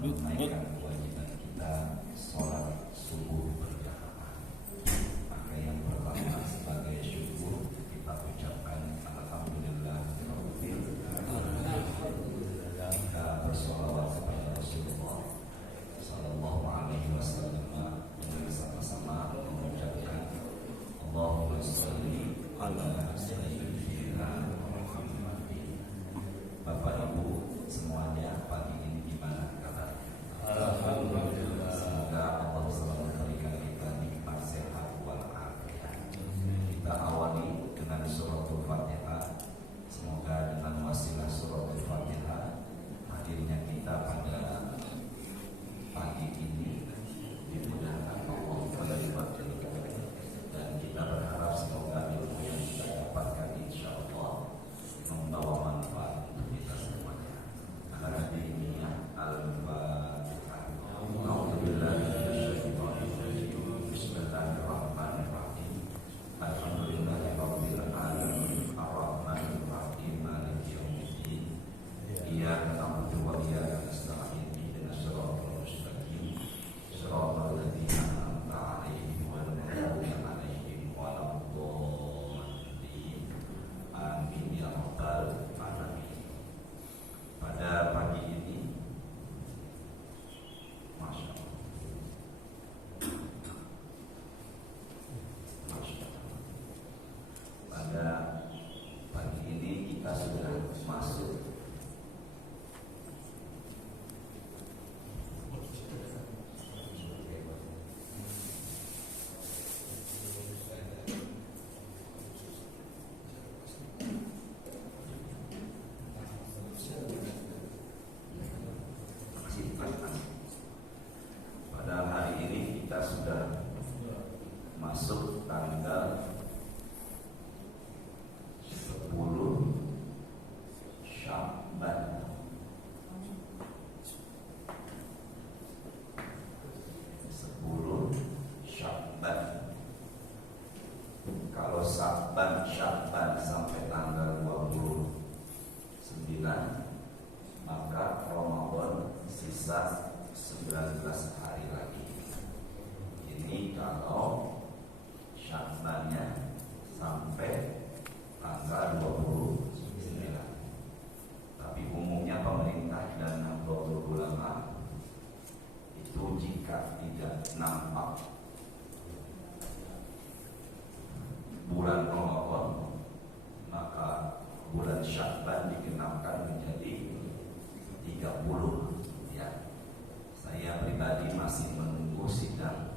menunaikan kewajiban kita sholat subuh berjamaah. Maka yang pertama sebagai syukur kita ucapkan alhamdulillah kita bersolawat kepada Rasulullah sallallahu alaihi wasallam dengan sama-sama mengucapkan Allahumma sholli ala sayyidina Muhammadin. Bapak Ibu semuanya, pagi ini gimana kabarnya? Alhamdulillah. Semoga Allah selalu memberikan kita nikmat sehat walafiat. Kita awali dengan suratul Fatihah. Semoga dengan wasilah suratul Fatihah hadirnya kita pada pagi ini dimudahkan Allah menerima dan kita berharap semoga ilmu yang kita dapatkan insya Allah membawa manfaat untuk kita semuanya. Karena ini Al-Fatihah. Bismillahirrahmanirrahim. Alhamdulillahirabbil alamin. Arrahmanir rahim. Maliki yaumiddin. Iyyaka na'budu wa iyyaka nasta'in. Ihdinas siratal mustaqim. Shiratal ladzina an'amta 'alaihim ghairil maghdubi 'alaihim waladdallin. Amin ya rabbal alamin. Pada pagi ini Masya Allah. Pada pagi ini kita sudah masuk pada hari ini kita sudah masuk tanggal 10 Sya'ban. 10 Sya'ban. Kalau Sya'ban sampai tanggal 29, maka Ramadan sisa 19 hari lagi. Ini kalau Sya'bannya sampai tanggal 29. Tapi umumnya pemerintah dan Nahdlatul Ulama itu jika tidak nampak bulan Ramadan, maka bulan Sya'ban digenapkan menjadi 30 ya. Saya pribadi masih menunggu sidang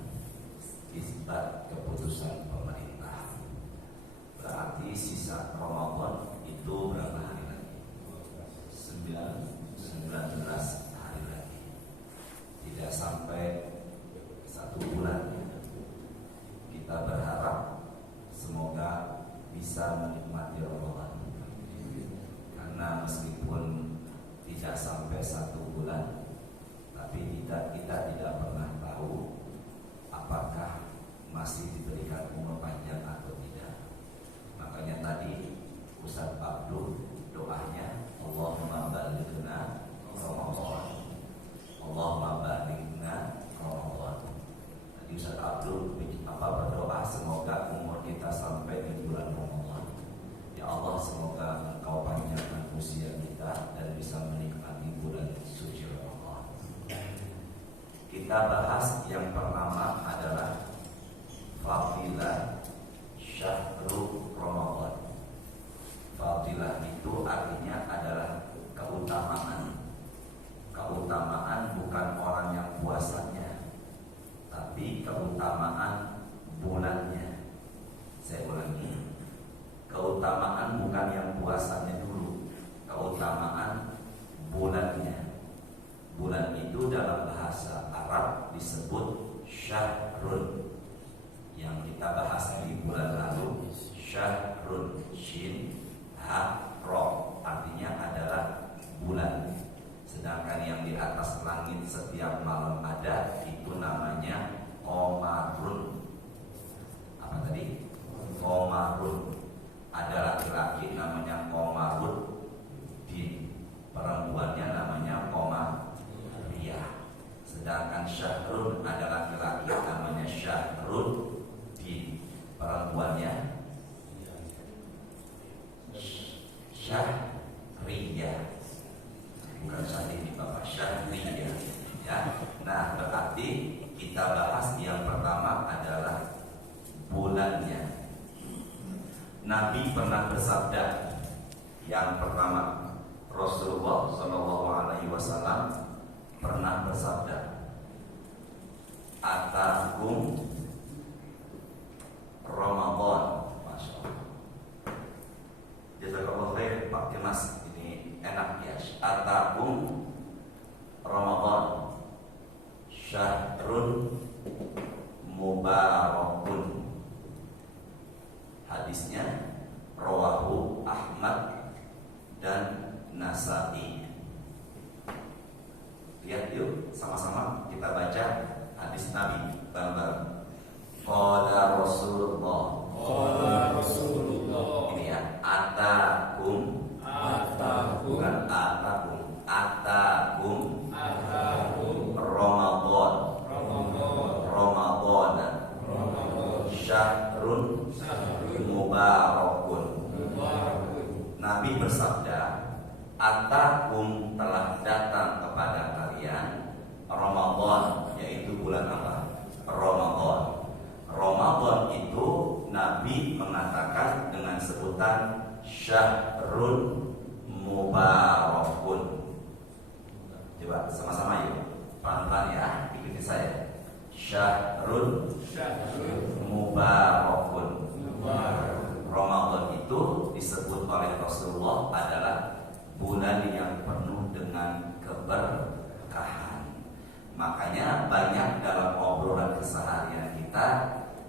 isbat keputusan pemerintah. Berarti sisa Ramadan itu berapa hari lagi? 19 hari lagi. Tidak sampai 1 bulan. Kita berharap semoga bisa menikmati Ramadan. Karena meskipun tidak sampai 1 bulan, tapi kita tidak pernah tahu apakah masih diberikan umur panjang atau tidak. Makanya tadi Ustaz Abdul doanya Allahumma balighna Ramadan. Allahumma balighna Ramadan. Tadi Ustaz Abdul berdoa semoga umur kita sampai di bulan Ramadan. Ya Allah, semoga Engkau panjangkan usia kita dan bisa menikmati bulan suci Ramadan. Kita bahas yang pertama adalah fadilah syahrul Ramadan. Fadilah itu artinya adalah keutamaan. Keutamaan bukan orang yang puasanya, tapi keutamaan bulannya. Saya ulangi, keutamaan bukan yang puasanya dulu, keutamaan bulannya. Bulan itu dalam bahasa Arab disebut syahrun. Yang kita bahas di bulan lalu syahrun, shin ha ro, artinya adalah bulan. Sedangkan yang di atas langit setiap malam ada itu namanya qamarun. Apa tadi? Qamarun. Ada laki-laki namanya qamarun din, perempuannya namanya qamariyah. Sedangkan Syahrun adalah laki-laki, namanya Syahruddin. Perempuannya Syahriyah, bukan Syahrini Bapak, Syahriyah ya. Nah, berarti kita bahas yang pertama adalah bulannya. Nabi pernah bersabda, yang pertama Rasulullah SAW pernah bersabda, atakum Ramadan. Masya Allah, jazakallah khair Pak Kemas, ini enak ya. Atakum Ramadan syahrun mubarakun. Hadisnya rawahu Ahmad dan Nasa'i. Lihat yuk, sama-sama kita baca hadis Nabi bareng-bareng. Qala Rasulullah. Ini ya, atakum. Bukan atakum. Atakum Ramadan. Syahrun mubarakun. Nabi bersabda, atakum telah datang kepada kalian Ramadan, yaitu bulan apa? Ramadan. Ramadan itu Nabi mengatakan dengan sebutan syahrun mubarakun. Coba sama-sama yuk, pelan-pelan ya, ikuti saya. Syahrun mubarakun. Ramadan itu disebut oleh Rasulullah adalah bulan yang penuh dengan keberkahan. Makanya banyak dalam obrolan keseharian kita,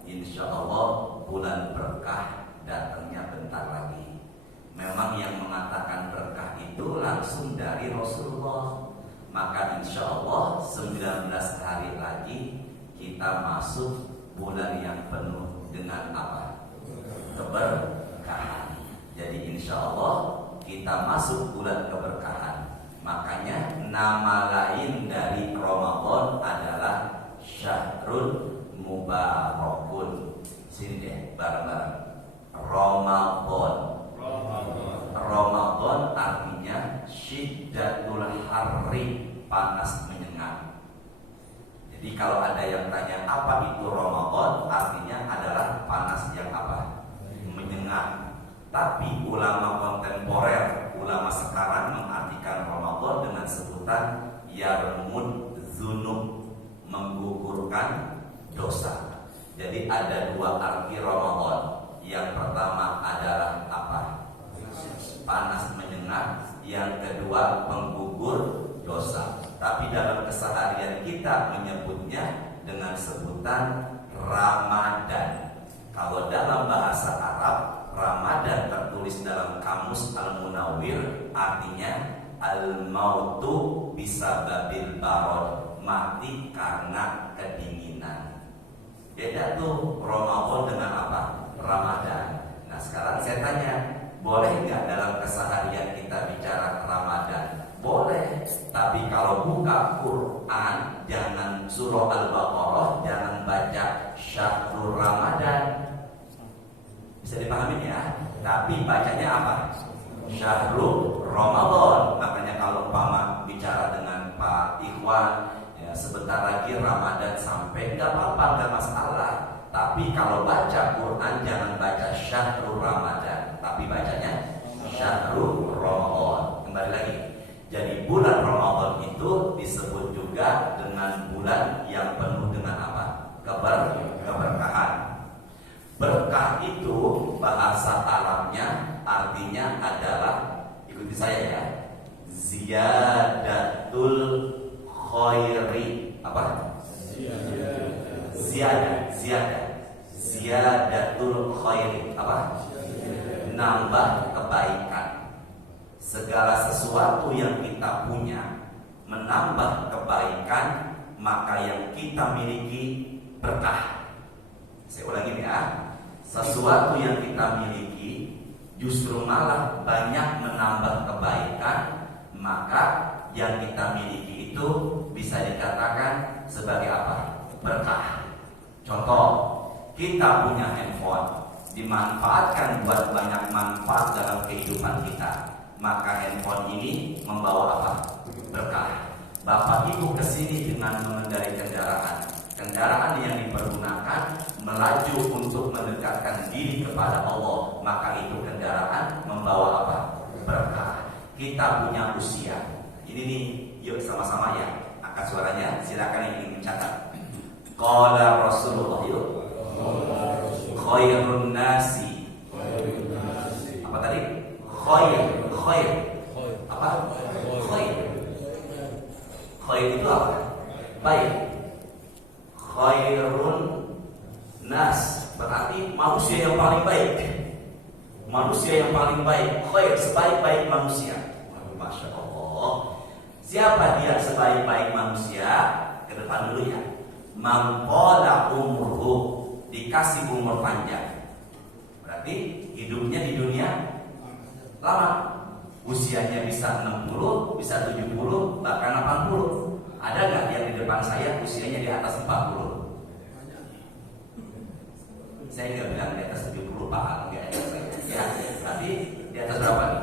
insya Allah bulan berkah datangnya bentar lagi. Memang yang mengatakan berkah itu langsung dari Rasulullah. Maka insya Allah 19 hari lagi kita masuk bulan yang penuh dengan apa? Keberkahan. Jadi insya Allah kita masuk bulan keberkahan. Makanya nama lain dari Ramadan adalah Syahrul Mubarakun. Sini deh bareng-bareng. Ramadan. Ramadan artinya syiddatul harri, panas menyengat. Jadi kalau ada yang tanya apa itu Ramadan, artinya adalah panas yang apa? Menyengat. Tapi ulama kontemporer, ulama sekarang mengartikan Ramadan dengan sebutan yarmud dzunub, menggugurkan dosa. Jadi ada dua arti Ramadan. Yang pertama adalah apa? Panas menyengat. Yang kedua penggugur dosa. Tapi dalam keseharian kita menyebutnya dengan sebutan Ramadan. Kalau dalam bahasa Arab, Ramadan tertulis dalam kamus Al-Munawwir, artinya al-mautu bisababil barod, mati karena kedinginan. Beda tuh Ramadan dengan apa? Ramadan. Nah sekarang saya tanya, boleh nggak dalam keseharian kita bicara Ramadan? Boleh, tapi kalau buka Quran, jangan surah Al-Baqarah, jangan baca Syahrul Ramadan. Bisa dipahami ya? Tapi bacanya apa? Syahrul Ramadan. Makanya kalau Pak bicara dengan Pak Ikhwan, ya sebentar lagi Ramadan sampai, nggak apa-apa, nggak masalah. Tapi kalau baca Quran jangan baca Syahrul Ramadan, tapi bacanya Syahrul Ramadan. Kembali lagi. Jadi bulan Ramadan itu disebut juga dengan bulan yang penuh dengan apa? Keberkahan. Berkah itu bahasa Arabnya artinya adalah, ikuti saya ya, ziyadatul khairi. Apa? Ziyadatul khairi. Apa? Nambah kebaikan. Segala sesuatu yang kita punya menambah kebaikan, maka yang kita miliki berkah. Saya ulangi ya, sesuatu yang kita miliki justru malah banyak menambah kebaikan, maka yang kita miliki itu bisa dikatakan sebagai apa? Berkah. Contoh, kita punya handphone, dimanfaatkan buat banyak manfaat dalam kehidupan kita, maka handphone ini membawa apa? Berkah. Bapak Ibu kesini dengan mengendarai kendaraan yang dipergunakan melaju untuk mendekatkan diri kepada Allah, maka itu kendaraan membawa apa? Berkah. Kita punya usia. Ini nih, yuk sama-sama ya, angkat suaranya, silakan yang ingin mencatat. Qala Rasulullah, yuk. Khairun nasi. Apa tadi? Khair. Apa? Khair itu apa? Baik. Khairun nas berarti manusia yang paling baik. Manusia yang paling baik. Khair, sebaik-baik manusia. Masya Allah. Siapa dia sebaik-baik manusia? Ke depan dulu ya. Man qala umruhu, dikasih umur panjang. Berarti hidupnya di dunia lama. Usianya bisa 60, bisa 70, bahkan 80. Ada nggak yang di depan saya usianya di atas 40? Saya nggak bilang di atas 70, Pak, enggak ada saya. Ya, tapi di atas berapa nih?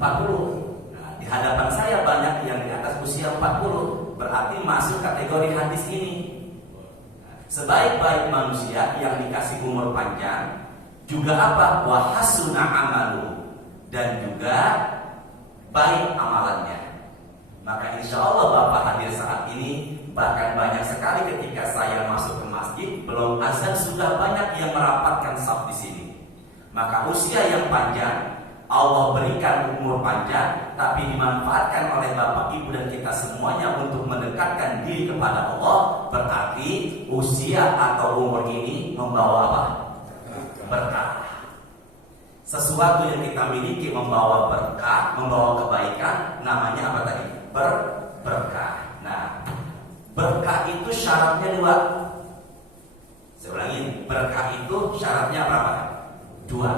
40. Nah, di hadapan saya banyak yang di atas usia 40. Berarti masuk kategori hadis ini. Sebaik-baik manusia yang dikasih umur panjang, juga apa? Wa hasuna amalu, dan juga baik amalannya. Maka insya Allah Bapak hadir saat ini. Bahkan banyak sekali ketika saya masuk ke masjid, belum azan sudah banyak yang merapatkan saf di sini. Maka usia yang panjang, Allah berikan umur panjang, tapi dimanfaatkan oleh Bapak Ibu dan kita semuanya untuk mendekatkan diri kepada Allah. Berarti usia atau umur ini membawa apa? Berkah. Sesuatu yang kita miliki membawa berkah, membawa kebaikan, namanya apa tadi? Berkah. Nah, berkah itu syaratnya 2. Saya ulangin, berkah itu syaratnya berapa? 2.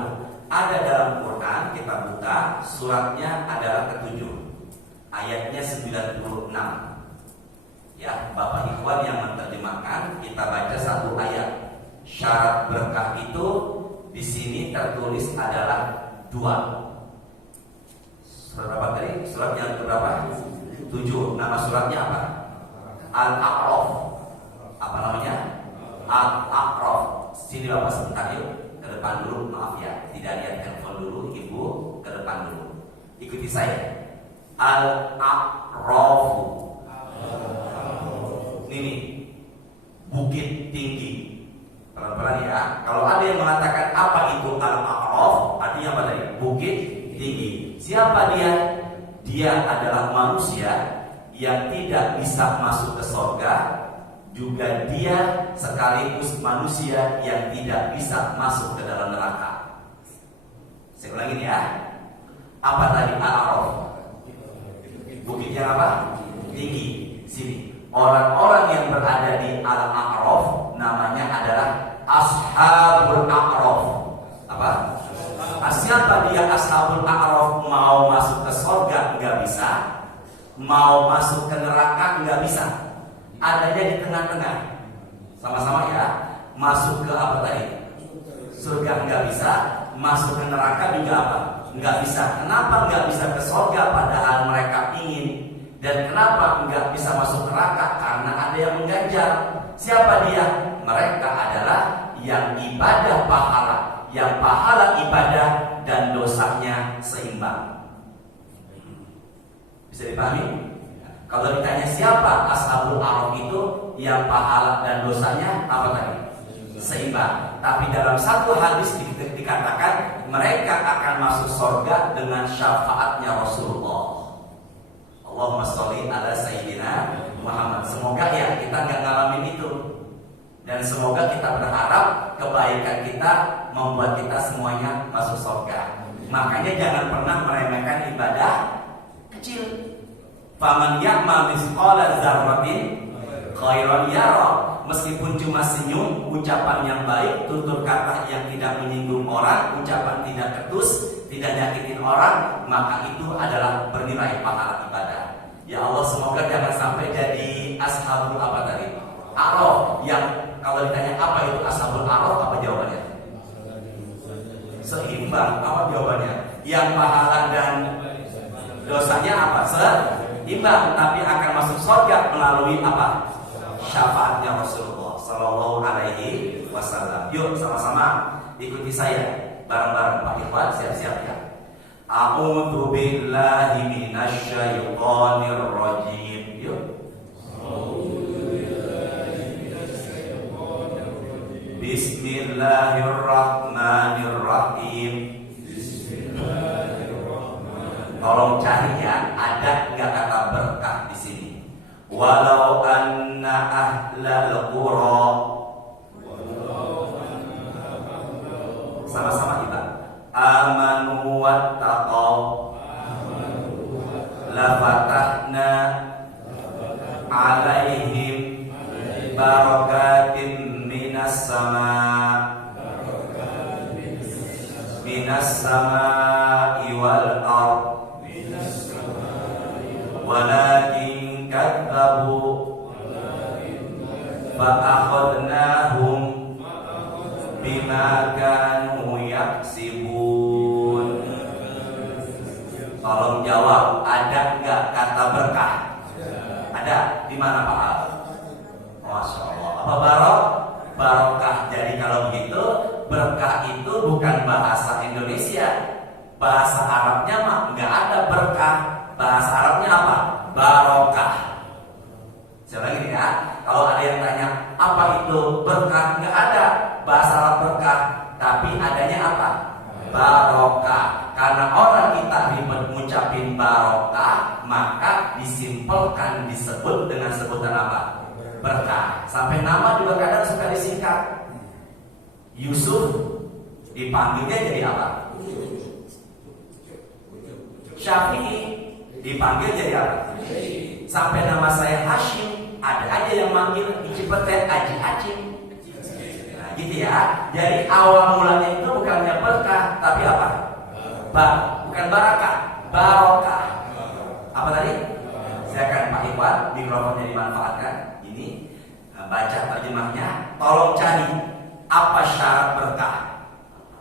Ada dalam Quran, kita buka, suratnya adalah ke-7, ayatnya 96. Ya, Bapak Ikhwan yang menerjemahkan, kita baca satu ayat. Syarat berkah itu di sini tertulis adalah 2. Surat apa tadi? Surat yang berapa? 7. Nama suratnya apa? Al-A'raf. Apa namanya? Al-A'raf. Sini Bapak sebentar yuk. Ke depan dulu, maaf ya. Tidak lihat handphone dulu, Ibu. Ke depan dulu. Ikuti saya. Al-A'raf. Ini bukit tinggi. Pelan-pelan ya. Kalau ada yang mengatakan apa itu Al-A'raf, artinya apa tadi? Bukit tinggi. Siapa dia? Dia adalah manusia yang tidak bisa masuk ke surga, juga dia sekaligus manusia yang tidak bisa masuk ke dalam neraka. Saya ulangin ya. Apa tadi Al-A'raf? Bukitnya apa? Tinggi. Sini. Orang-orang yang berada di Al-A'raf namanya adalah Ashabul A'raf. Apa? Siapa dia Ashabul A'raf? Mau masuk ke surga nggak bisa, mau masuk ke neraka nggak bisa. Adanya di tengah-tengah. Sama-sama ya. Masuk ke apa tadi? Surga nggak bisa, masuk ke neraka juga apa? Nggak bisa. Kenapa nggak bisa ke surga padahal mereka ingin? Dan kenapa nggak bisa masuk neraka? Karena ada yang mengganjal. Siapa dia? Mereka adalah yang ibadah pahala, yang pahala ibadah dan dosanya seimbang. Bisa dipahami? Kalau ditanya siapa Ashabul A'raf itu, yang pahala dan dosanya apa tadi? Seimbang. Tapi dalam satu hadis dikatakan mereka akan masuk surga dengan syafaatnya Rasulullah. Allahumma sholli ala Sayyidina Muhammad. Semoga ya kita nggak ngalamin itu. Dan semoga kita berharap kebaikan kita membuat kita semuanya masuk surga. Makanya jangan pernah meremehkan ibadah kecil. Faman ya'mal mithqala dzarratin khairan yara. Meskipun cuma senyum, ucapan yang baik, tutur kata yang tidak menyinggung orang, ucapan tidak ketus, tidak nyakitin orang, maka itu adalah bernilai pahala ibadah. Ya Allah, semoga jangan sampai jadi ashabul apa tadi? Araf. Yang kalau ditanya apa itu ashabul araf, apa jawabannya? Seimbang. Apa jawabannya? Yang pahala dan dosanya apa? Seimbang, tapi akan masuk surga melalui apa? Syafaatnya Rasulullah Sallallahu Alaihi Wasallam. Yuk sama-sama ikuti saya bareng-bareng Pak Ikhwan, siap-siap ya. A'udzu billahi minasyaitonir rajim. Yuk. Bismillahirrahmanirrahim. Tolong cari ya, ada nggak kata berkah di sini? Walau anna ahlal qura. Sama-sama kita. Amanu wattaqaw. La fatahna alaihim barakatim minas sama'i wal ard. Walakin kadzabu fa akhadnahum bima kanu yaksibun. Tolong jawab, ada nggak kata berkah? Ada. Di mana Pak Al? Masya Allah. Apa barokah? Jadi kalau begitu, berkah itu bukan bahasa Indonesia. Bahasa Arabnya mah nggak ada berkah. Bahasa Arabnya apa? Barokah. Saya lagi ya. Kalau ada yang tanya apa itu berkah, nggak ada bahasa Arab berkah, tapi adanya apa? Barokah. Karena orang kita ribet ngucapin barokah, maka disimpelkan disebut dengan sebutan apa? Berkah. Sampai nama juga kadang suka disingkat. Yusuf dipanggilnya jadi apa? Syafi'i dipanggil jadi apa? Sampai nama saya Hashim, ada aja yang manggil di Cipete Haji Hashim. Nah, gitu ya. Jadi awal mulanya itu bukannya berkah, tapi apa? Bukan barakah, barokah. Apa tadi? Silakan Pak Ikhwan, mikrofonnya dimanfaatkan. Ini baca terjemahnya. Tolong cari apa syarat berkah.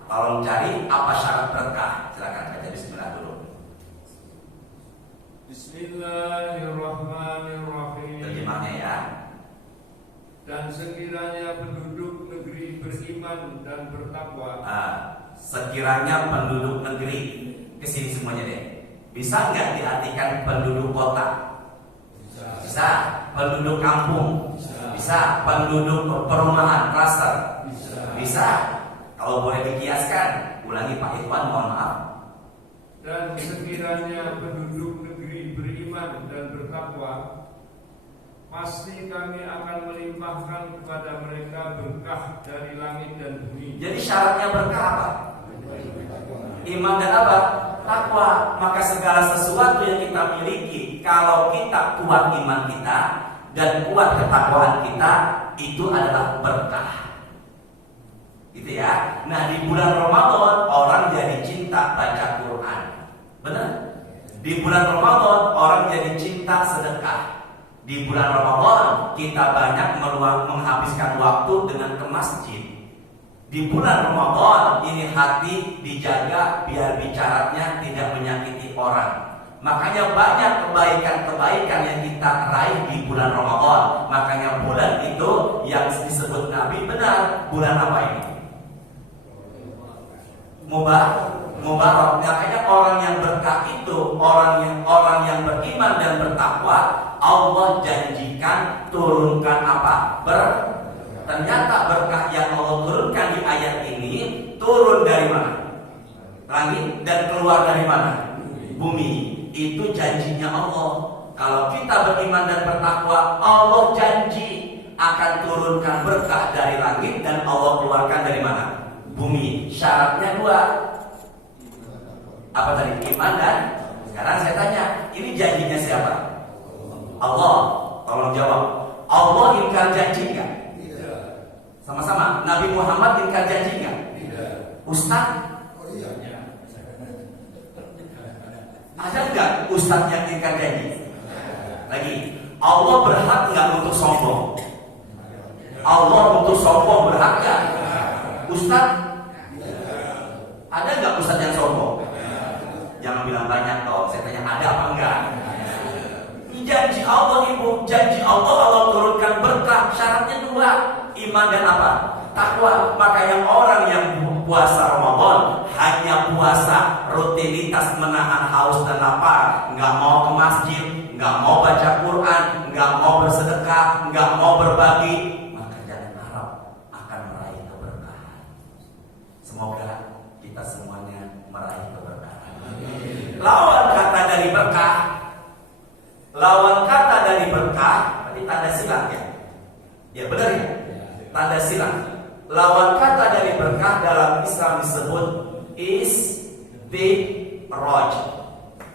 Tolong cari apa syarat berkah. Silakan baca bismillah dulu. Bismillahirrahmanirrahim. Terjemahnya ya. Dan sekiranya penduduk negeri beriman dan bertakwa. Sekiranya penduduk negeri, kesini semuanya deh. Bisa nggak diartikan penduduk kota? Bisa. Penduduk kampung? Bisa. Penduduk perumahan, klaster? Bisa. Kalau boleh dikiaskan, ulangi Pak Ikhwan, mohon maaf. Dan sekiranya penduduk negeri beriman dan bertakwa, pasti kami akan melimpahkan kepada mereka berkah dari langit dan bumi. Jadi syaratnya berkah apa? Iman dan apa? Takwa. Maka segala sesuatu yang kita miliki, kalau kita kuat iman kita dan kuat ketakwaan kita, itu adalah berkah. Gitu ya. Nah, di bulan Ramadan orang jadi cinta baca Quran. Benar? Di bulan Ramadan orang jadi cinta sedekah. Di bulan Ramadan kita banyak menghabiskan waktu dengan ke masjid. Di bulan Ramadan ini hati dijaga biar bicaranya tidak menyakiti orang. Makanya banyak kebaikan-kebaikan yang kita raih di bulan Ramadan. Makanya bulan itu yang disebut Nabi benar. Bulan apa ini? Mubarak. Makanya orang yang berkah itu orang yang beriman dan bertakwa, Allah janjikan turunkan apa? Ternyata berkah yang Allah turunkan di ayat ini turun dari mana? Langit. Dan keluar dari mana? Bumi. Itu janjinya Allah. Kalau kita beriman dan bertakwa, Allah janji akan turunkan berkah dari langit dan Allah keluarkan dari mana? Bumi. Syaratnya dua. Apa tadi? Iman dan. Sekarang saya tanya, ini janjinya siapa? Allah. Tolong jawab. Allah ingkar janji nggak? Tidak. Sama-sama. Nabi Muhammad ingkar janji nggak? Tidak. Ustaz? Iya. Ada nggak ustaz yang ingkar janji? Lagi. Allah berhak nggak untuk sombong? Allah untuk sombong berhak nggak? Ustaz, ada nggak ustaz yang sombong? Jangan bilang banyak dong. Saya tanya ada apa enggak? Janji Allah ibu, janji Allah turunkan berkah. Syaratnya dua, iman dan apa? Takwa. Maka yang orang yang puasa Ramadan hanya puasa rutinitas menahan haus dan lapar, nggak mau ke masjid, nggak mau baca Quran, nggak mau bersedekah, nggak mau berbagi, maka jangan harap akan meraih keberkahan. Semoga kita semuanya meraih keberkahan. Lawan kata dari berkah, lawan kata dari berkah, berarti tanda silang ya? Ya benar ya? Tanda silang. Lawan kata dari berkah dalam Islam disebut istidraj.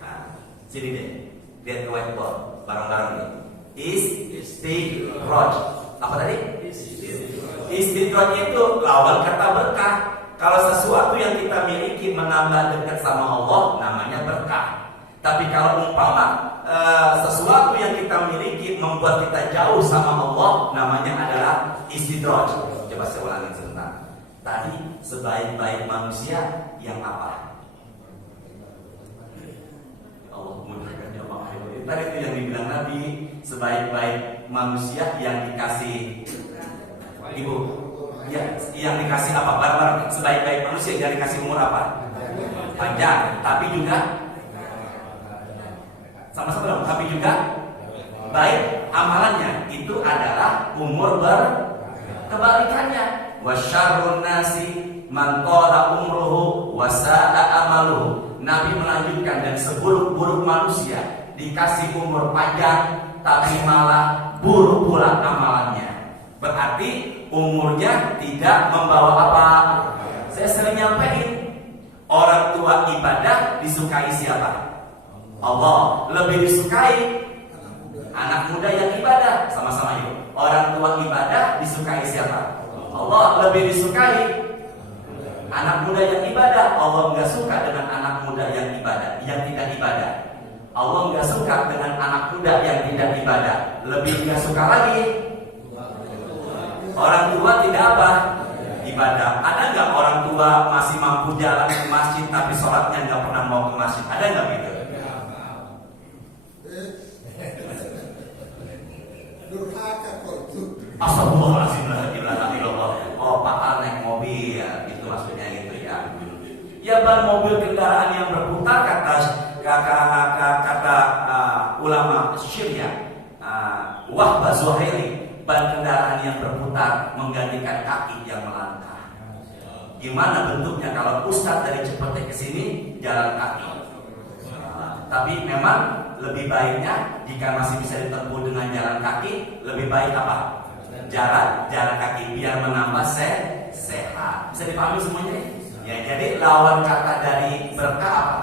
Nah, sini deh, lihat ke whiteboard bareng-bareng nih. Istidraj. Apa tadi? Istidraj itu lawan kata berkah. Kalau sesuatu yang kita miliki menambah dekat sama Allah, namanya berkah. Tapi kalau umpama sesuatu yang kita miliki membuat kita jauh sama Allah, namanya adalah istidraj. Coba saya ulangi sebentar. Tadi sebaik-baik manusia yang apa? Allah mudahkan jawab. Tadi itu yang dibilang Nabi, sebaik-baik manusia yang dikasih ibu. Ya, yang dikasih apa? Barbar. Sebaik-baik manusia yang dikasih umur apa? Panjang. Tapi juga sama-sama dong. Tapi juga baik amalannya. Itu adalah umur kebalikannya. Wasyarrun nasi man qala umruhu wa sa'a amaluhu. Nabi melanjutkan, dan seburuk-buruk manusia dikasih umur panjang tapi malah buruk pula amalannya. Berarti umurnya tidak membawa apa? Saya sering nyampein, orang tua ibadah disukai siapa? Allah. Lebih disukai anak muda yang ibadah. Sama-sama yuk. Orang tua ibadah disukai siapa? Allah. Lebih disukai anak muda yang ibadah. Allah nggak suka dengan anak muda yang ibadah, yang tidak ibadah. Allah nggak suka dengan anak muda yang tidak ibadah. Lebih nggak suka lagi orang tua tidak apa? Ibadah. Ada nggak orang tua masih mampu jalan ke masjid tapi sholatnya nggak pernah mau ke masjid? Ada nggak gitu? Astagfirullahaladzim. Oh, Pak Al naik mobil, itu maksudnya gitu ya. Ya, ban mobil kendaraan yang berputar, kata ulama Syiah, Wahbah Zuhairi, ban kendaraan yang berputar menggantikan kaki yang melangkah. Gimana bentuknya kalau Ustadz dari Cipete ke sini jalan kaki? Tapi memang lebih baiknya jika masih bisa ditempuh dengan jalan kaki, lebih baik apa? Jalan kaki biar menambah sehat. Bisa dipahami semuanya? Ya, jadi lawan kata dari berkah apa?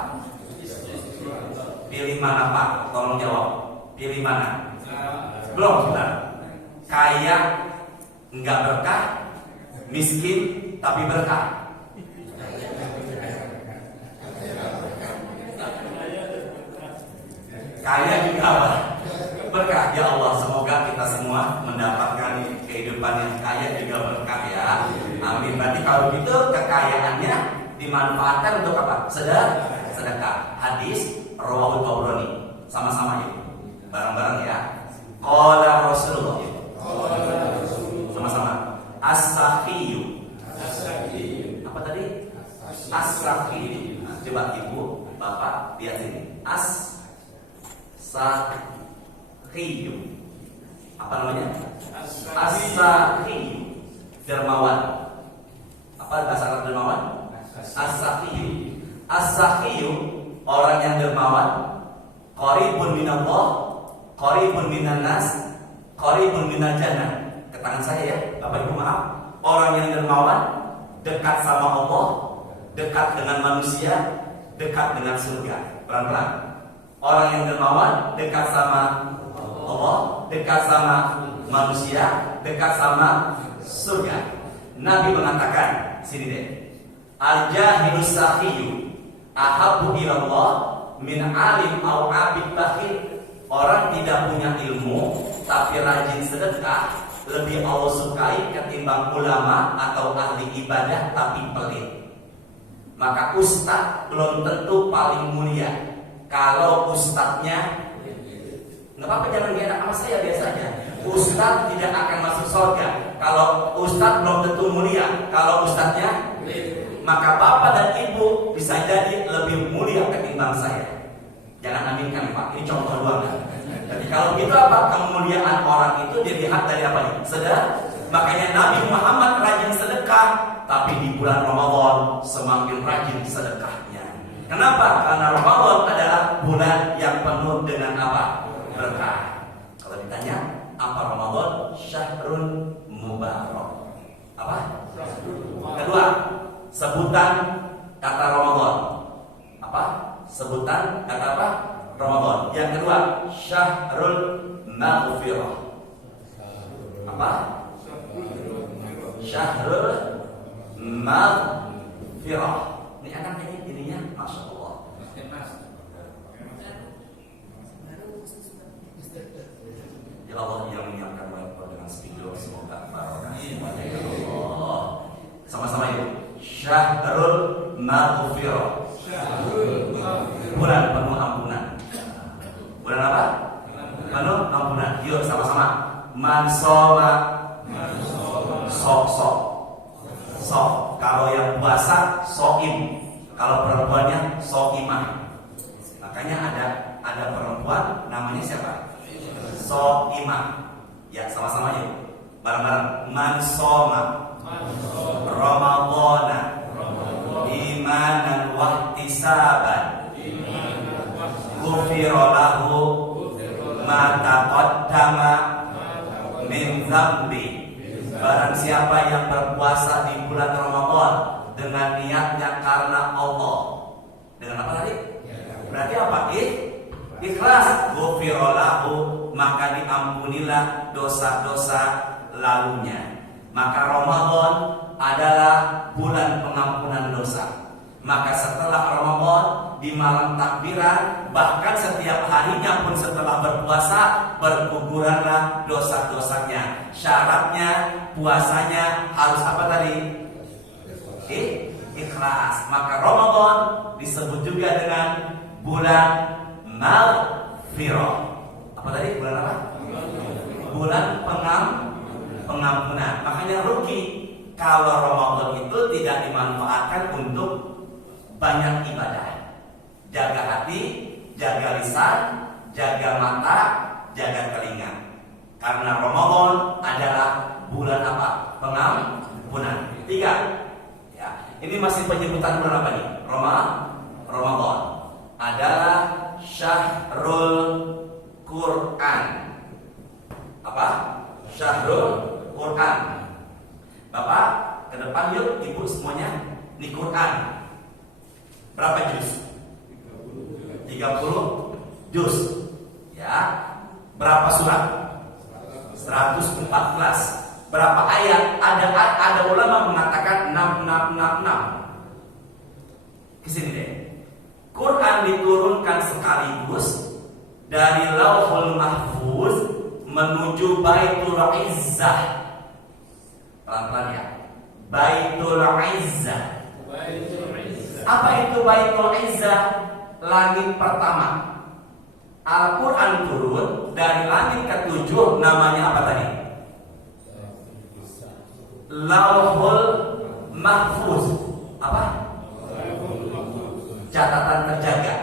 Pilih mana Pak? Tolong jawab. Pilih mana? Belum sudah. Kaya enggak berkah, miskin tapi berkah. Kaya juga apa? Berkah. Ya Allah, semoga kita semua mendapatkan kehidupan yang kaya juga berkah ya. Amin. Berarti kalau gitu kekayaannya dimanfaatkan untuk apa? Sedekah. Hadis Rawahul Tabrani. Sama-sama yuk. Bareng-bareng ya. Qala Rasulullah. Sama-sama. As-sakhiyu. Apa tadi? As-sakhiyu. Nah, coba ibu, bapak lihat sini. As-sakhiyu. Apa namanya? As-sakhiyu. Dermawan. Apa bahasa Arab dermawan? As-sakhiyu. As-sakhiyu, orang yang dermawan. Qaribun minallah, qaribun minan nas, qaribun minal jannah. Ke tangan saya ya, Bapak Ibu maaf. Orang yang dermawan dekat sama Allah, dekat dengan manusia, dekat dengan surga. Pelan-pelan. Orang yang dermawan dekat sama Allah, dekat sama manusia, dekat sama surga. Nabi mengatakan, sini deh. Al-jahilus sakhiyu ahabbu ilallah min alim au abid bakhil. orang tidak punya ilmu tapi rajin sedekah lebih Allah sukai ketimbang ulama atau ahli ibadah tapi pelit. Maka ustadz belum tentu paling mulia kalau ustadznya nggak apa-apa, jangan gak enak sama saya, biasa aja. Ustadz tidak akan masuk surga kalau ustadz belum tentu mulia. Kalau ustadznya, maka bapak dan ibu bisa jadi lebih mulia ketimbang saya. Jangan aminkan Pak, ini contoh doang kan. Jadi kalau gitu apa? Kemuliaan orang itu dilihat dari apa nih? Sedekah. Makanya Nabi Muhammad rajin sedekah, tapi di bulan Ramadan semakin rajin sedekahnya. Kenapa? Karena Ramadan adalah bulan yang penuh dengan apa? Berkah. Kalau ditanya apa Ramadan? Syahrun Mubarak. Apa? Kedua, sebutan kata Ramadan. Apa? Sebutan kata apa? Ramadan. Yang kedua, Syahrul Maghfirah. Apa? Syahrul Maghfirah. Ini akan ininya, Masya Allah. Ya Allah yang menyiapkan mereka dengan spidol, semoga barokah semuanya ya Allah. Sama-sama yuk. Syahrul Maghfirah. Bulan penuh ampunan. Bulan apa? Penuh ampunan. Yuk sama-sama. Mansoma. Sok. Kalau yang puasa soim. Kalau perempuannya soimah. Makanya ada perempuan namanya siapa? Soimah. Ya sama-sama yuk. Bareng-bareng. Mansoma Ramadhana imanan wahtisaban ghufira lahu ma taqaddama min dzambi. Barang siapa yang berpuasa di bulan Ramadan dengan niatnya karena Allah. Dengan apa tadi? Berarti apa? Ikhlas. Ghufira lahu, maka diampunilah dosa-dosa lalunya. Maka Ramadan adalah bulan pengampunan dosa. Maka setelah Ramadan, di malam takbiran, bahkan setiap harinya pun setelah berpuasa, berguguranlah dosa-dosanya. Syaratnya puasanya harus apa tadi? Ikhlas. Maka Ramadan disebut juga dengan bulan Maghfirah. Apa tadi? Bulan apa? Bulan pengampunan. Makanya rugi kalau Ramadan itu tidak dimanfaatkan untuk banyak ibadah. Jaga hati, jaga lisan, jaga mata, jaga telinga. Karena Ramadan adalah bulan apa? Pengampunan. 3. Ya, ini masih penyebutan bulan apa nih? Ramadan adalah Syahrul Quran. Apa? Syahrul Quran. Bapak ke depan yuk, ibu semuanya. Ini Quran. Berapa juz? 30 juz. Ya. Berapa surat? 114. Berapa ayat? Ada ulama mengatakan 6666. Kesini deh. Quran diturunkan sekaligus dari Lauhul Mahfuz menuju Baitul Izzah. Pelan-pelan ya. Baitul Izzah. Apa itu Baitul Izzah? Langit pertama. Al-Quran turun dari langit ke-7, namanya apa tadi? Lauhul Mahfuz. Apa? Catatan terjaga.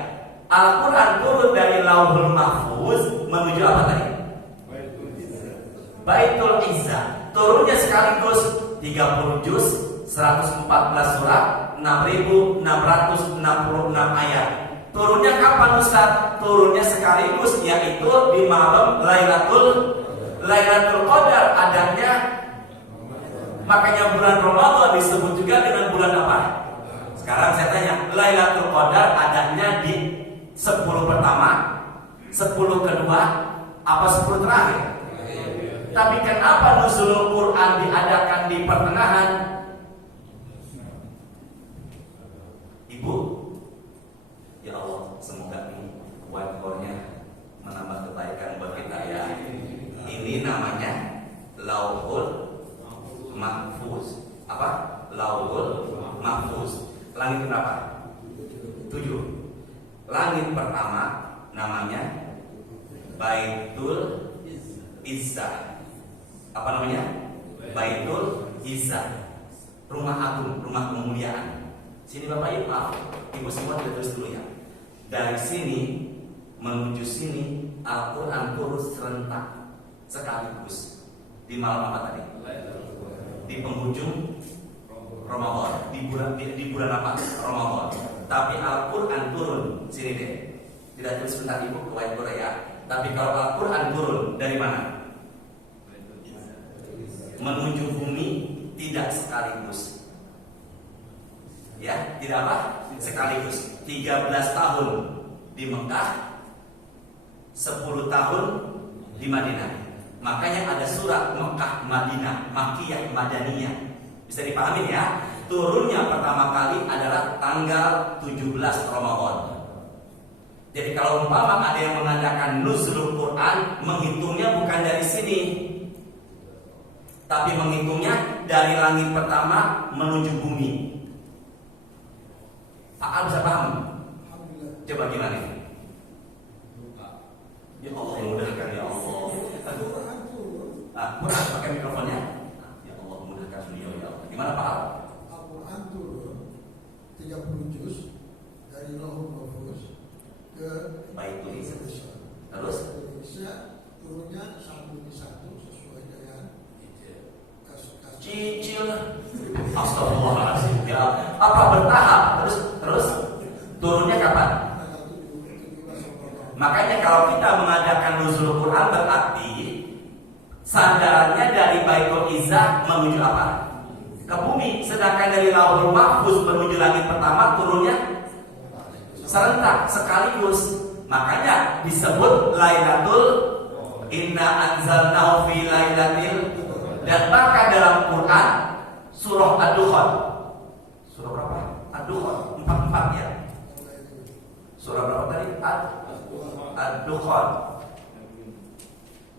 Al-Quran turun dari Lauhul Mahfuz menuju apa tadi? Baitul Izzah. Turunnya sekaligus 30 juz, 114 surat, 6.666 ayat. Turunnya kapan Ustaz? Turunnya sekaligus, yaitu di malam Lailatul Qadar adanya. Makanya bulan Ramadan disebut juga dengan bulan apa? Sekarang saya tanya, Lailatul Qadar adanya di 10 pertama, 10 kedua, apa 10 terakhir? Tapi kenapa nuzulul Quran diadakan di pertengahan? Ibu, ya Allah, semoga ini whiteboardnya menambah ketajaman. namanya Lauhul Mahfuz. Apa? Lauhul Mahfuz. Langit berapa? 7. Langit pertama namanya Baitul Izzah. Apa namanya? Baitul Izzah. Rumah agung, rumah kemuliaan. Sini Bapak Ibu, maaf, Ibu semua tidak tulis dulu ya. Dari sini menuju sini Al-Quran turun serentak sekaligus di malam apa tadi? Di penghujung Ramadan, di bulan apa? Ramadan. Tapi Al-Quran turun sini deh. Tidak tulis sebentar Ibu ke whiteboard ya. Tapi kalau Al-Quran turun dari mana? Menuju bumi tidak sekaligus. Ya, tidak apa? Sekaligus. 13 tahun di Mekah, 10 tahun di Madinah. Makanya ada surat Mekah Madinah, Makkiyah Madaniyah. Bisa dipahami ya? Turunnya pertama kali adalah tanggal 17 Ramadan. Jadi kalau umpama ada yang mengadakan nuzul Quran, menghitungnya bukan dari sini, tapi menghitungnya dari langit pertama menuju bumi. Pak Al bisa paham? Coba gimana? Ya Allah mudahkan ya Allah. Quran pakai mikrofonnya. Ya Allah mudahkan beliau ya Allah. Gimana Pak Al? Al-Quran turun 30 juz dari Lauhul Mahfuz ke Baitul Izzah. Terus Indonesia turunnya satu demi satu sesuai dengan kasus. Cicil. Astagfirullahaladzim. Ya, apa bertahap? Terus turunnya kapan? Makanya kalau kita mengadakan nuzul Quran berarti sandarannya dari Baitul Izzah menuju apa? Ke bumi. Sedangkan dari Lauhul Mahfuz menuju langit pertama turunnya serentak sekaligus. Makanya disebut Lailatul Inna anzalnahu fi lailatil. Dan bahkan dalam Quran surah Ad-Dukhan. Surah berapa? Ad-Dukhan 44 ya. Surah berapa tadi? Ad-Dukhan.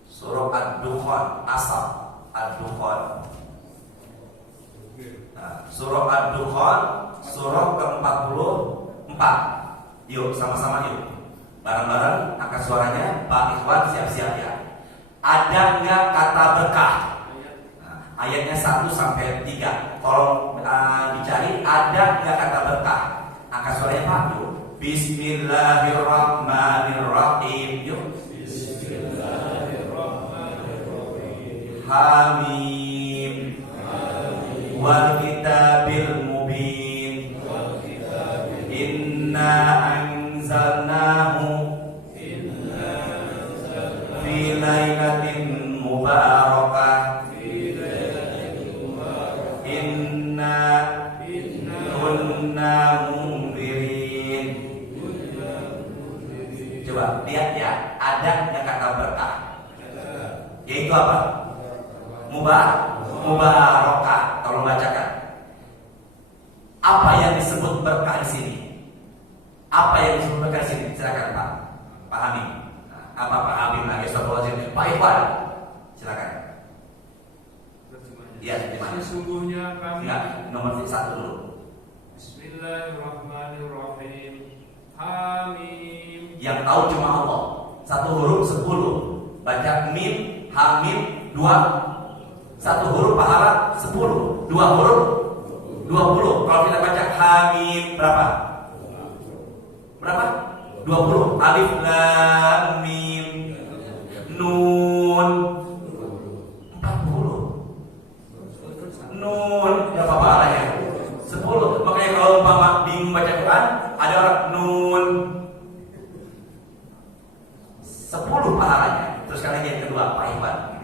Surah Ad-Dukhan, Asar Ad-Dukhan. Nah, surah Ad-Dukhan, surah ke-44. Yuk, sama-sama yuk. Bareng-bareng angkat suaranya. Pak Ikhwan siap-siap ya. Ada nggak kata berkah? Ayatnya 1 sampai 3. Tolong dicari ada nggak kata berkah. Angkat suaranya Pak. Yuk. Bismillahirrahmanirrahim. Yuk. Bismillahirrahmanirrahim. Hamim. Wal kitabil mubin. Inna anzalnahu fi lailatin mubarakah. Kunna munzirin. Coba lihat ya, ada yang kata berkah. Yaitu apa? Mubarakah. Tolong bacakan. Apa yang disebut berkah di sini? Apa yang disebut berkah di sini? Silakan Pak. Pahami. Apa pahami lagi soal Pak Ikhwan? Silakan. Ya, sesungguhnya kami. Enggak, nomor 1 dulu. Bismillahirrahmanirrahim. Hamim. Yang tahu cuma Allah. 1 huruf 10. Baca mim, hamim 2. 1 huruf pahala 10. 2 huruf 20. Kalau kita baca hamim berapa? Berapa? 20. Alif lam mim nun 40. Nun berapa pahalanya? 10. Makanya kalau umpama bingung baca Quran, ada orang nun 10 pahalanya. Terus kalian yang kedua Pak Ikhwan.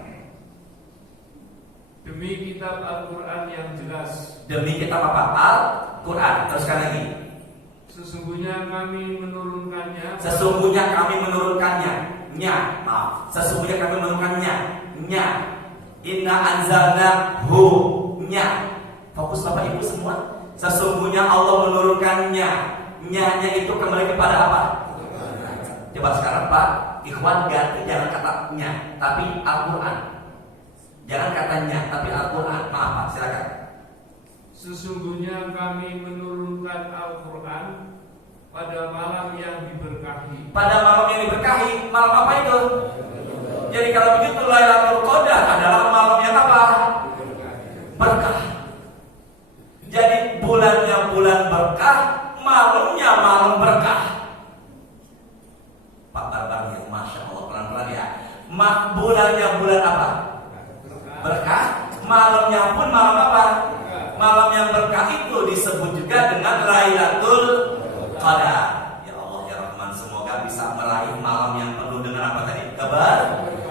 Demi kitab Al-Quran yang jelas. Demi kitab apa? Al-Quran. Terus kalian lagi. Sesungguhnya kami menurunkannya. Sesungguhnya kami menurunkannya. Maaf. Sesungguhnya kami menurunkannya. Inna anzalnahu. Fokus Bapak Ibu semua. Sesungguhnya Allah menurunkannya. Nya itu kembali kepada apa? Coba sekarang Pak Ikhwan ganti jangan kata nya, tapi Al-Quran. katanya, tapi Al-Quran. Maaf Pak, silakan. Sesungguhnya kami menurunkan Al-Quran pada malam yang diberkahi. Pada malam yang diberkahi, malam apa itu? Jadi kalau begitu Lailatul Qadar adalah malam yang apa? Berkah. Jadi bulannya bulan berkah, malamnya malam berkah. Pak Barbar ya, Masya Allah, pelan-pelan ya. Bulannya bulan apa? Berkah. Malamnya pun malam apa? Malam yang berkah itu disebut juga dengan Lailatul Qadar. Ya Allah ya Rahman, semoga bisa meraih malam yang penuh dengan apa tadi? Kabar.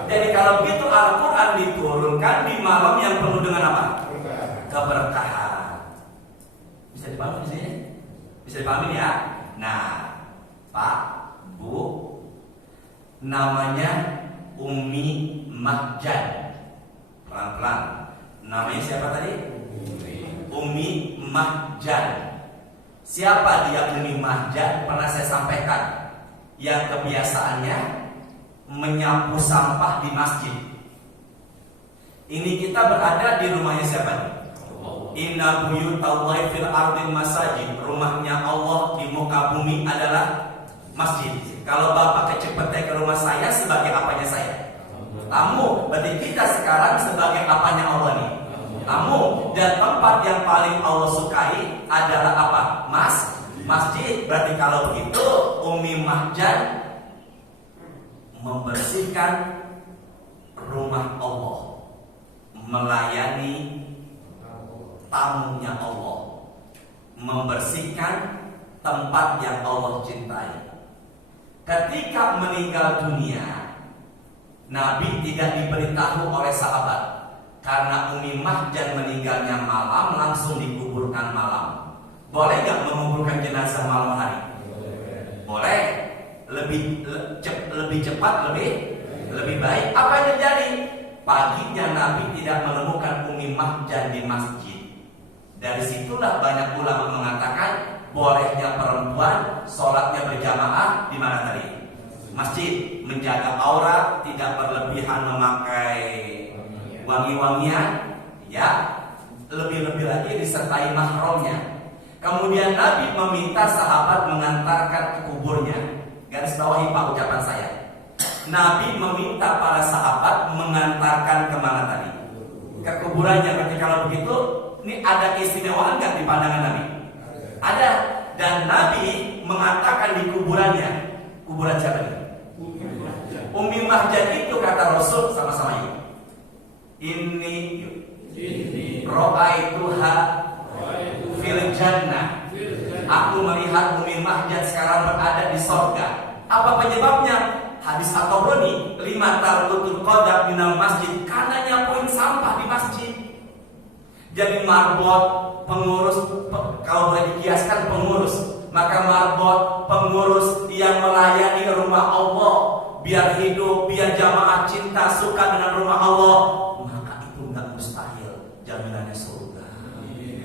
Jadi kalau begitu Al-Quran diturunkan di malam yang penuh dengan apa? Keberkahan. Bisa dipahami di sini? Bisa dipahami ya? Nah, Pak, Bu, namanya Ummi Mahjan. Pelan-pelan. Namanya siapa tadi? Ummi Mahjan. Siapa dia Ummi Mahjan? Pernah saya sampaikan. Yang kebiasaannya menyapu sampah di masjid. Ini kita berada di rumahnya siapa? Inna buyutallahi fil ardi masajid. Rumahnya Allah di muka bumi adalah masjid. Kalau Bapak kecepatan ke rumah saya, sebagai apanya saya? Tamu. Berarti kita sekarang sebagai apanya Allah nih? Tamu. Dan tempat yang paling Allah sukai adalah apa? Masjid. Berarti kalau begitu Ummi Mahjan membersihkan rumah Allah, melayani tamunya Allah, membersihkan tempat yang Allah cintai. Ketika meninggal dunia, Nabi tidak diberitahu oleh sahabat, karena Ummi Mahjan meninggalnya malam, langsung dikuburkan malam. Boleh nggak menguburkan jenazah malam hari? Boleh. Lebih cepat, lebih baik. Apa yang terjadi? Paginya Nabi tidak menemukan Ummi Mahjan di masjid. Dari situlah banyak ulama mengatakan bolehnya perempuan sholatnya berjamaah di mana tadi? Masjid. Menjaga aurat, tidak berlebihan memakai wangi-wangian, ya. Lebih-lebih lagi disertai mahramnya. Kemudian Nabi meminta sahabat mengantarkan ke kuburnya. Garis bawahi Pak ucapan saya. Nabi meminta para sahabat mengantarkan kemana tadi? Ke kuburannya. Berarti kalau begitu, ini ada keistimewaan nggak di pandangan Nabi? Ada. Dan Nabi mengatakan di kuburannya. Kuburan siapa nih? Ummi Mahjan itu kata Rasul sama-sama ini. Ra'aituha fil jannah. Aku melihat Ummi Mahjan sekarang berada di sorga. Apa penyebabnya? Hadis At-Tabrani, 5 tarkutul qadar minal masjid. Kanannya poin sampah di masjid. Jadi marbot pengurus, kalau boleh dikiaskan pengurus, maka marbot pengurus yang melayani rumah Allah, biar hidup, biar jamaah cinta suka dengan rumah Allah, maka itu nggak mustahil jaminannya surga.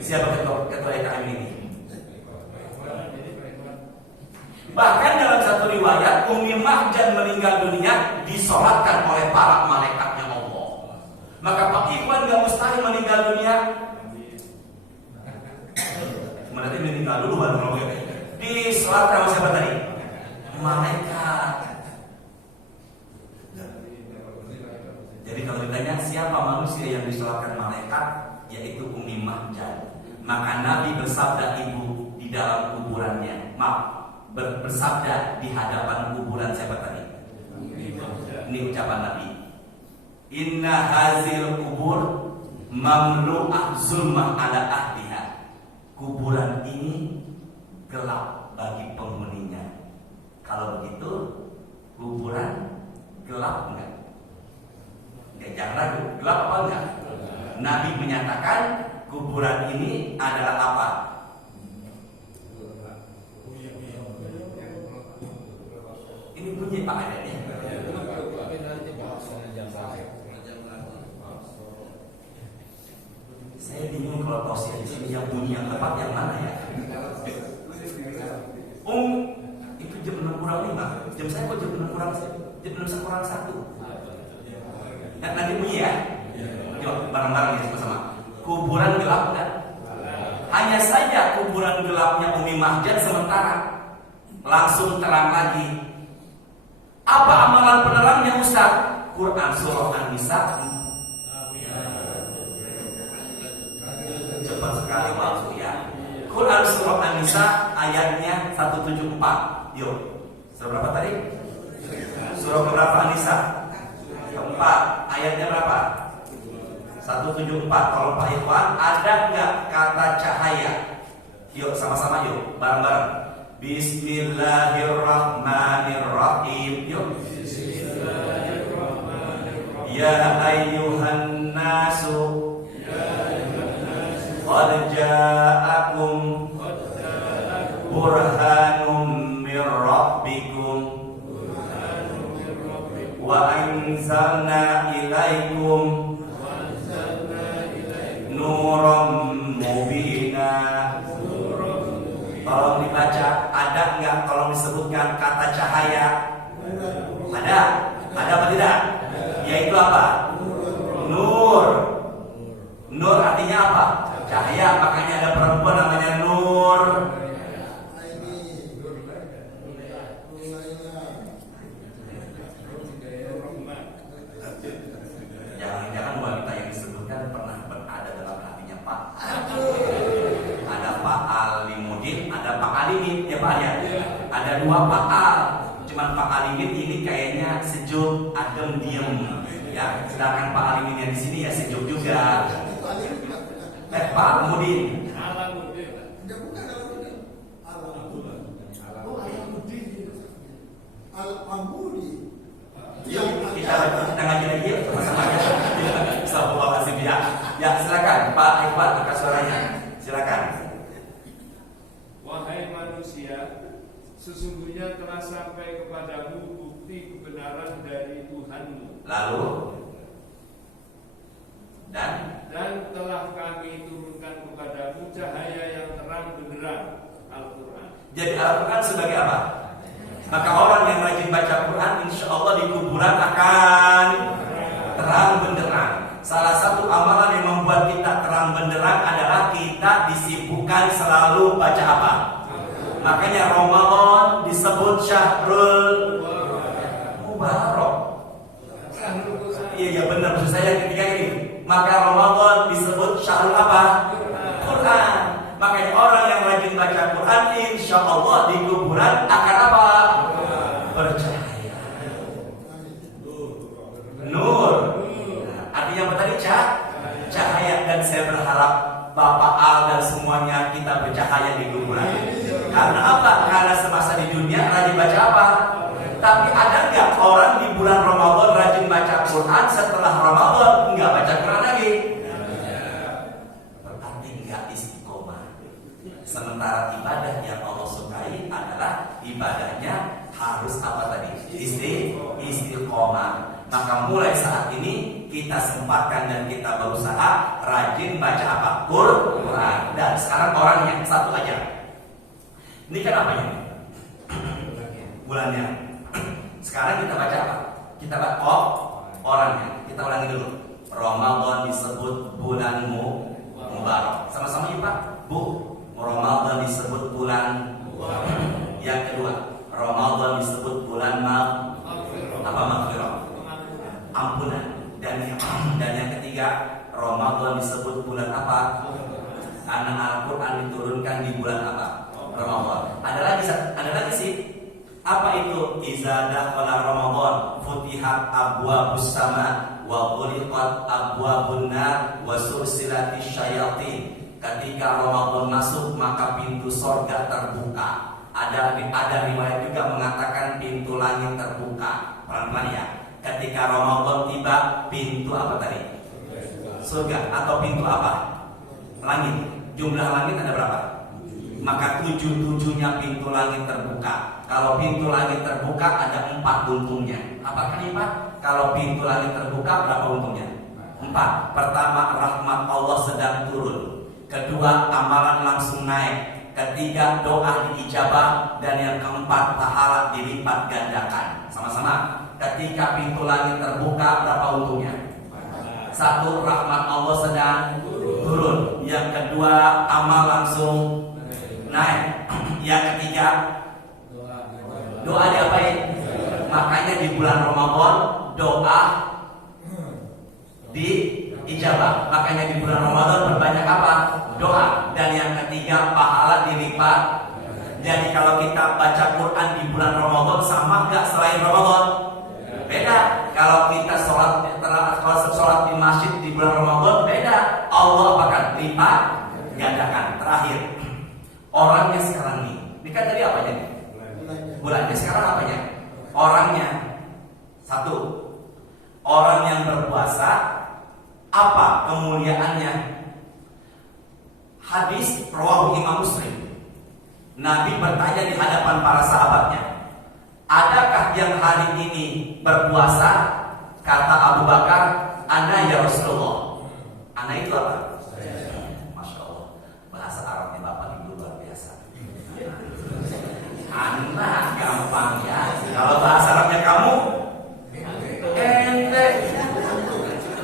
Siapa ketua EKM ini? Bahkan dalam satu riwayat, Ummi Mahjan meninggal dunia disolatkan oleh para malaikatnya Allah. Maka Pak Ikhwan gak mustahil meninggal dunia. Berarti meninggal dulu baru ngomong. Disolatkan sama siapa tadi? Malaikat. Jadi kalau ditanya siapa manusia yang disolatkan malaikat, yaitu Ummi Mahjan. Maka Nabi bersabda ibu di dalam kuburannya. Bersabda di hadapan kuburan siapa tadi? Ini ucapan Nabi. Inna hazil kubur mamlu'ah zulmah ala ahliha. Kuburan ini gelap bagi penghuninya. Kalau begitu, kuburan gelap enggak? Jangan ragu, gelap apa enggak? Nabi menyatakan kuburan ini adalah apa? Ini bunyi Pak ayatnya. Saya bingung kalau tausiah di sini yang bunyi yang tepat yang mana ya? Itu jam 6 kurang 5. Jam saya kok jam 6 kurang 1. Nanti bunyi ya. Coba bareng-bareng ya sama-sama. Kuburan gelap kan? Hanya saja kuburan gelapnya Umi Mahjan sementara, langsung terang lagi. Apa amalan penerangnya Ustaz? Quran surah An-Nisa. Cepat sekali waktu ya. Quran surah An-Nisa ayatnya 174. Yuk, surah berapa tadi? Surah berapa An-Nisa? Keempat. Ayatnya berapa? 174. Kalau Pak Ikhwan, ada nggak kata cahaya? Yuk sama-sama yuk, bareng-bareng. Bismillahirrahmanirrahim. Yuk. Ya ayyuhan nasu qad ja'akum burhanum mir rabbikum wa anzalna ilaikum nuram mubina. Tolong dibaca, ada nggak tolong disebutkan kata cahaya? Ada? Ada apa tidak? Yaitu apa? Nur. Nur artinya apa? Cahaya, makanya ada perempuan namanya Nur. Jangan-jangan wanita yang disebutkan pernah berada dalam hatinya Pak. Ada Pak Alimudin, ada Pak Alimin, ya Pak ya. Ada dua Pak Al. Cuman Pak Alimin ini kayaknya sejuk, adem, diem. Ya, sedangkan Pak Alimin yang di sini ya sejuk juga. Pak Alimudin. Kita ngaji lagi ya sama-sama ya. Astagfirullahaladzim ya. Ya silakan Pak Iqbal buka suaranya. Silakan. Wahai manusia, sesungguhnya telah sampai kepadamu bukti kebenaran dari Tuhanmu. Lalu dan telah kami turunkan kepadamu cahaya yang terang benderang, Al-Quran. jadi Al-Quran sebagai apa? Maka orang yang rajin baca Quran insya Allah di kuburan akan terang benderang. Salah satu amalan yang membuat kita terang benderang adalah kita disibukkan selalu baca apa? Makanya Ramadan disebut Syahrul Mubarak. Iya benar, maksud saya ketika ini. Maka Ramadan disebut Syahrul apa? Quran. Makanya orang yang rajin baca Quran insya Allah di kuburan akan apa? Bercahaya. Nur. Artinya apa tadi? Cahaya. Dan saya berharap Bapak Al dan semuanya kita bercahaya di kuburan. Karena apa? Karena semasa di dunia rajin baca apa? Tapi ada nggak orang di bulan Ramadan rajin baca Quran, setelah Ramadan nggak baca Quran lagi? Berarti nggak istiqomah. Sementara ibadah yang Allah sukai adalah ibadahnya harus apa tadi? Istiqomah. Maka mulai saat ini kita sempatkan dan kita berusaha rajin baca apa? Quran. Dan sekarang orangnya satu aja. Ini kan apa ini? Bulannya. Sekarang kita baca apa? Kita baca orangnya. Kita ulangi dulu. Ramadan disebut bulan Mubarak. Sama-sama ya Pak? Bu. Ramadan disebut bulan Mubarak. Yang kedua, Ramadan disebut bulan maghfirah. Ampunan. Dan yang ketiga, Ramadan disebut bulan apa? Karena Al-Quran diturunkan di bulan apa? Ramadan. Ada lagi sih. Apa itu? Iza dakhala Ramadan futihat abwabus sama wa ghuliqat abwabun nar wa sursilatis syayatin. Ketika Ramadan masuk maka pintu surga terbuka. Ada riwayat juga mengatakan pintu langit terbuka. Pelan-pelan ya. Ketika Ramadan tiba, pintu apa tadi? Surga. Atau pintu apa? Langit. Jumlah langit ada berapa? Maka 7-7-nya pintu langit terbuka. Kalau pintu langit terbuka ada 4 untungnya. Apakah nih Pak? Kalau pintu langit terbuka berapa untungnya? 4. Pertama, rahmat Allah sedang turun. Kedua, amalan langsung naik. Ketiga, doa diijabah. Dan yang keempat, pahala dilipat gandakan. Sama-sama. Ketika pintu langit terbuka berapa untungnya? 1. Satu, rahmat Allah sedang turun. Yang kedua, amal langsung naik. Yang ketiga, doa diapain? Makanya di bulan Ramadan doa diijabah. Makanya di bulan Ramadan berbanyak apa? Doa. Dan yang ketiga, pahala dilipat. Jadi kalau kita baca Quran di bulan Ramadan sama nggak selain Ramadan? Beda. Kalau kita sholat di masjid di bulan Ramadan beda. Allah akan lipat gandakan. Terakhir, orangnya sekarang nih. Ini kan tadi apanya nih? Bulannya. Sekarang apanya? Orangnya. Satu, orang yang berpuasa apa kemuliaannya? Hadis rawahu Imam Muslim. Nabi bertanya di hadapan para sahabatnya, adakah yang hari ini berpuasa? Kata Abu Bakar, ana ya Rasulullah. Ana itu apa? Masya Allah, bahasa Arabnya Bapak Ibu luar biasa. Ana gampang ya. Kalau bahasa Arabnya kamu ente.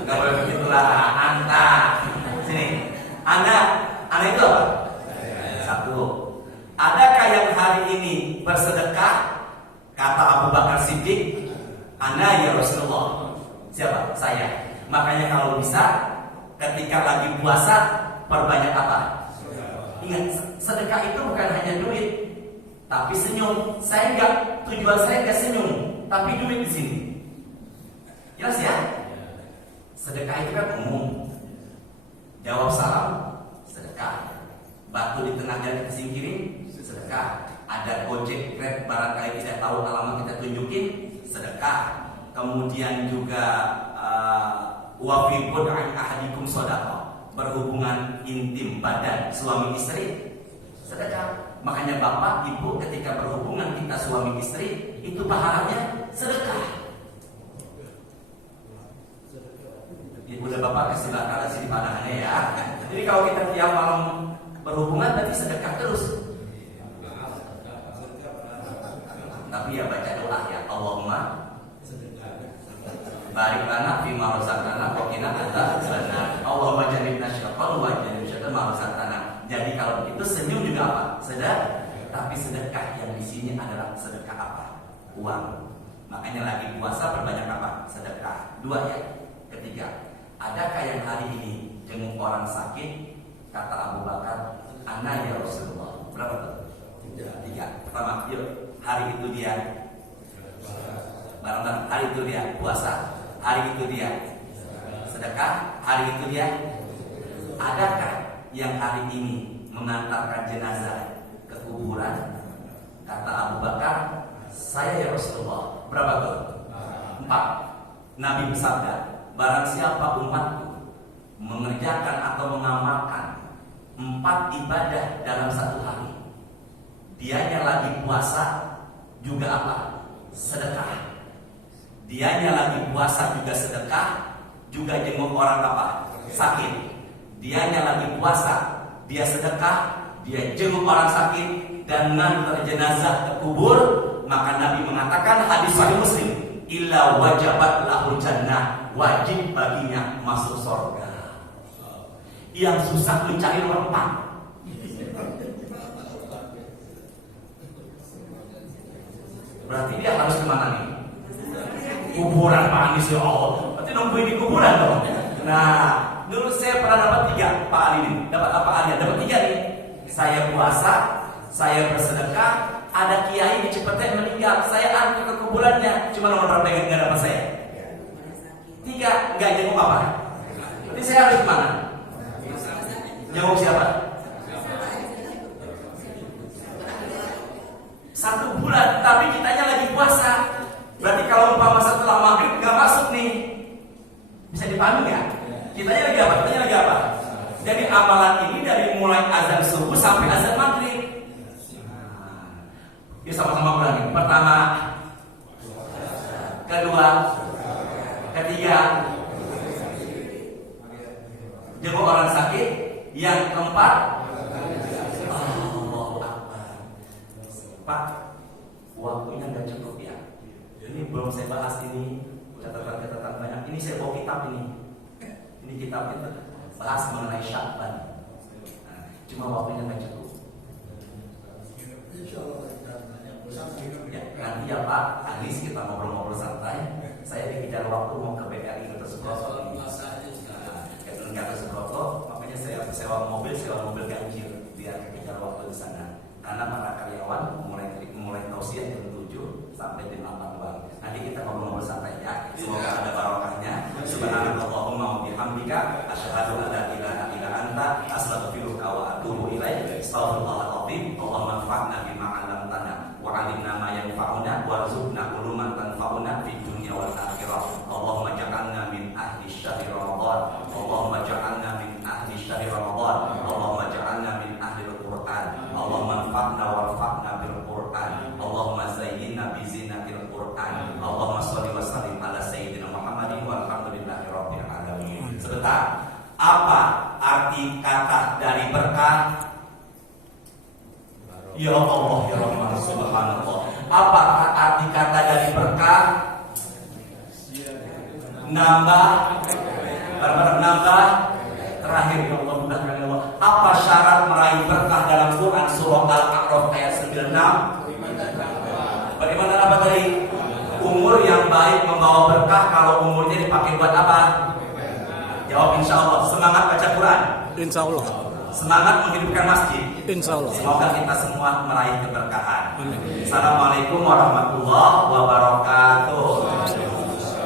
Gak boleh begitulah. Anta. Sini. Ana itu apa? Satu. Adakah yang hari ini bersedekah? Kata Abu Bakar Siddiq, ana ya Rasulullah. Siapa? Saya. Makanya kalau bisa ketika lagi puasa perbanyak apa? Ingat, sedekah itu bukan hanya duit, tapi senyum. Tujuan saya enggak senyum, tapi duit di sini. Jelas ya? Sedekah itu kan umum. Jawab salam, sedekah. Batu di tengah jalan kita singkirin, sedekah. Ada Gojek, Grab, barangkali tidak tahu alamat kita tunjukin, sedekah. Kemudian juga wa fi bud'an ahadikum shadaqah, berhubungan intim badan suami istri, sedekah. Makanya bapak ibu ketika berhubungan kita suami istri itu pahalanya sedekah. Ibu dan bapak kasih bakal sini pandangannya ya. Jadi kalau kita tiap malam berhubungan berarti sedekah terus. Tapi ya baca doa ya, Allahumma barik lana fima razaqtana wa qina adzabannar. Allahumma jannibna syaitan wa jannib syaitan ma razaqtana. Jadi kalau begitu senyum juga apa? Sedekah. Tapi sedekah yang di sini adalah sedekah apa? Uang. Makanya lagi puasa perbanyak apa? Sedekah. Dua ya. Ketiga, adakah yang hari ini jenguk orang sakit? Kata Abu Bakar, ana ya Rasulullah. Berapa tuh? Tiga. Pertama, yuk. Hari itu dia barang-barang. Hari itu dia puasa. Hari itu dia sedekah. Hari itu dia. Adakah yang hari ini mengantarkan jenazah ke kuburan? Kata Abu Bakar, saya ya Rasulullah. Berapa tuh? 4. Nabi bersabda, barang siapa umatku mengerjakan atau mengamalkan 4 ibadah dalam satu hari, dianya lagi puasa juga apa? Sedekah. Dianya lagi puasa juga sedekah, juga jenguk orang apa? Sakit. Dianya lagi puasa, dia sedekah, dia jenguk orang sakit dan ngantar jenazah ke kubur. Maka Nabi mengatakan, hadis Sahih Muslim, illa wajabat lahul jannah, wajib baginya masuk surga. Yang susah mencari rempah. Berarti dia harus kemana nih? Kuburan Pak Anies ya Allah. Berarti nungguin di kuburan dong. Nah, dulu saya pernah dapat 3 Pak Ali ini. Dapat apa Ali? Dapat 3 nih. Saya puasa, saya bersedekah, ada kiai di Cipete meninggal, saya antar ke kuburannya. Cuma nomor berapa yang nggak dapat saya? 3, nggak jenguk apa? Berarti saya harus kemana? Jenguk siapa? 1 bulan, tapi kitanya lagi puasa. Berarti kalau umpama setelah maghrib nggak masuk nih, bisa dipahami nggak? Kitanya lagi apa? Kitanya lagi apa? Jadi amalan ini dari mulai azan subuh sampai azan maghrib. Dia sama-sama ulangi. Pertama, kedua, ketiga, jenguk orang sakit. Yang keempat, Allahu Akbar. Pak, waktunya nggak cukup ya. Ini belum saya bahas ini catatan-catatan banyak. Ini saya bawa kitab ini. Ini kitab itu bahas mengenai Sya'ban. Cuma waktunya nggak cukup. Insya Allah Ya, nanti ya Pak Anis kita ngobrol-ngobrol santai. Saya dikejar waktu mau ke BRI Gatot Subroto. Gatot Subroto, makanya saya sewa mobil ganjil biar kejar waktu di sana. Karena para karyawan mulai tausiah jam 7 sampai jam 8 doang. Nanti kita ngobrol-ngobrol santai ya. Semoga ada barokahnya. Subhanallahumma wa bihamdika asyhadu an la ilaha illa anta astaghfiruka wa atubu ilaik. Astaghfirullahaladzim. Allahumma anfa'na bima 'allamtana wa 'allimna ma yanfa'una warzuqna uluman tanfa'una fid dunya wal akhirah. Allahumma ja'alna min ahli syahri Ramadan. Allahumma ja'alna min ahli syahri Ramadan. Allahumma ja'alna min ahli al-Qur'an. Allahumma anfa'na warfa'na bil Qur'an. Allahumma zayyinna bi zinatil Qur'an. Allahumma shalli wa sallim ala sayyidina Muhammadin walhamdulillahi rabbil alamin. Sebentar. Apa arti kata dari berkah? Ya Allah, ya Rahman, subhanallah. Apa arti kata dari berkah? Nambah. Benar-benar nambah. Terakhir ya Allah, mudahkan ya Allah. Apa syarat meraih berkah dalam Quran surah Al-A'raf ayat 96? Bagaimana apa tadi? Umur yang baik membawa berkah. Kalau umurnya dipakai buat apa? Jawab insya Allah. Semangat baca Quran. Insya Allah. Semangat menghidupkan masjid. Insya Allah. Semoga kita semua meraih keberkahan. Amin. Assalamualaikum warahmatullahi wabarakatuh.